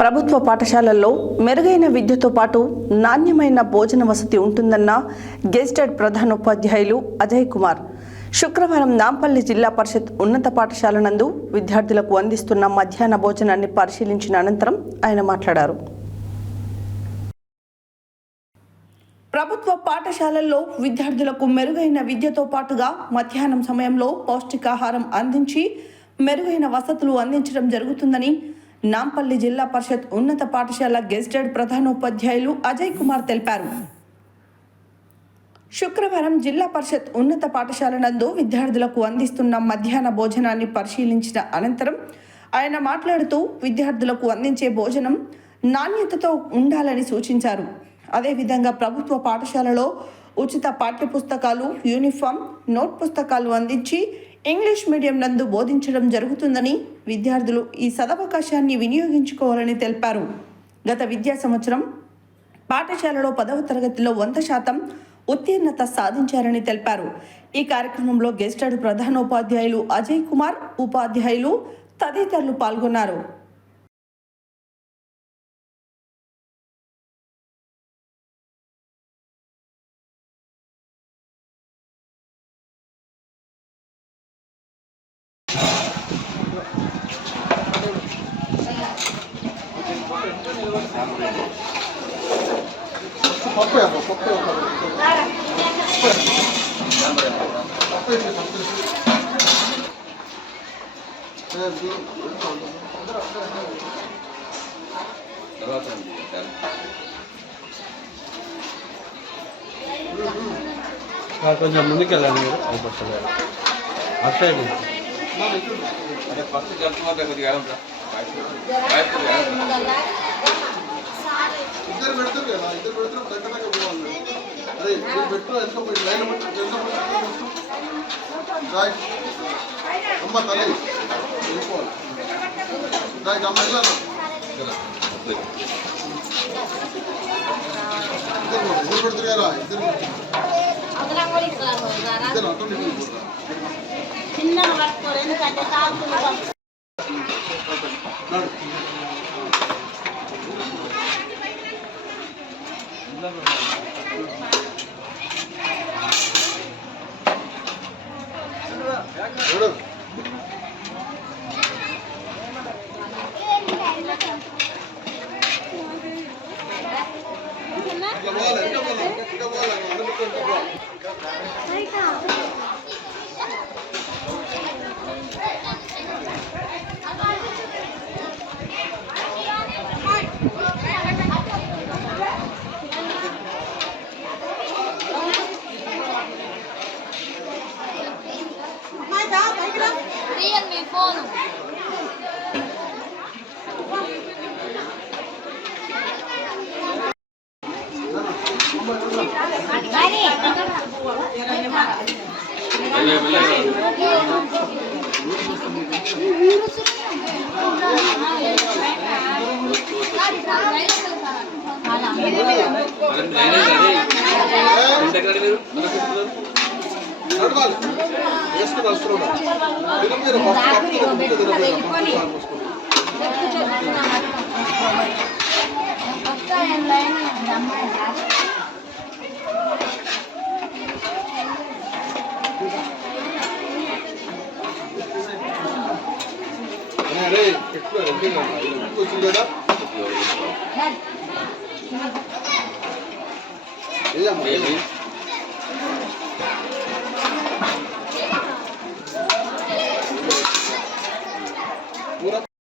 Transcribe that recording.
ప్రభుత్వ పాఠశాలల్లో మెరుగైన విద్యతో పాటు నాణ్యమైన భోజన వసతి ఉంటుందన్న గెజిటెడ్ ప్రధానోపాధ్యాయులు అజయ్ కుమార్ శుక్రవారం నాంపల్లి జిల్లా పరిషత్ ఉన్నత పాఠశాల నందు విద్యార్థులకు అందిస్తున్న మధ్యాహ్న భోజనాన్ని పరిశీలించిన అనంతరం ఆయన మాట్లాడారు. ప్రభుత్వ పాఠశాలల్లో విద్యార్థులకు మెరుగైన విద్యతో పాటుగా మధ్యాహ్నం సమయంలో పౌష్టికాహారం అందించి మెరుగైన వసతులు అందించడం జరుగుతుందని నాంపల్లి జిల్లా పరిషత్ ఉన్నత పాఠశాల గెజిటెడ్ ప్రధానోపాధ్యాయులు అజయ్ కుమార్ తెలిపారు. శుక్రవారం జిల్లా పరిషత్ ఉన్నత పాఠశాల నందు విద్యార్థులకు అందిస్తున్న మధ్యాహ్న భోజనాన్ని పరిశీలించిన అనంతరం ఆయన మాట్లాడుతూ విద్యార్థులకు అందించే భోజనం నాణ్యతతో ఉండాలని సూచించారు. అదేవిధంగా ప్రభుత్వ పాఠశాలలో ఉచిత పాఠ్యపుస్తకాలు, యూనిఫామ్, నోట్ పుస్తకాలు అందించి ఇంగ్లీష్ మీడియం నందు బోధించడం జరుగుతుందని విద్యార్థులు ఈ సదవకాశాన్ని వినియోగించుకోవాలని తెలిపారు. గత విద్యా సంవత్సరం పాఠశాలలో 10వ తరగతిలో 100% ఉత్తీర్ణత సాధించారని తెలిపారు. ఈ కార్యక్రమంలో గెజిటెడ్ ప్రధానోపాధ్యాయులు అజయ్ కుమార్, ఉపాధ్యాయులు తదితరులు పాల్గొన్నారు. కొంచెం ముందుకు వెళ్ళండి మీరు అయిపోతుంది అక్షయ్ అదే ఫస్ట్ జరుగుతుంది కొద్దిగా ఇద్దరు పెడతారు కదా, ఇద్దరు పెడతారు దగ్గర పోవాలి. అదే పెట్టు ఎంతో లైన్ అమ్మ తల్లి వెళ్ళిపోవాలి. దానికి అమ్మ వెళ్ళాను ఇద్దరు పెడతారు కదా, ఇద్దరు Realme phone. Iya,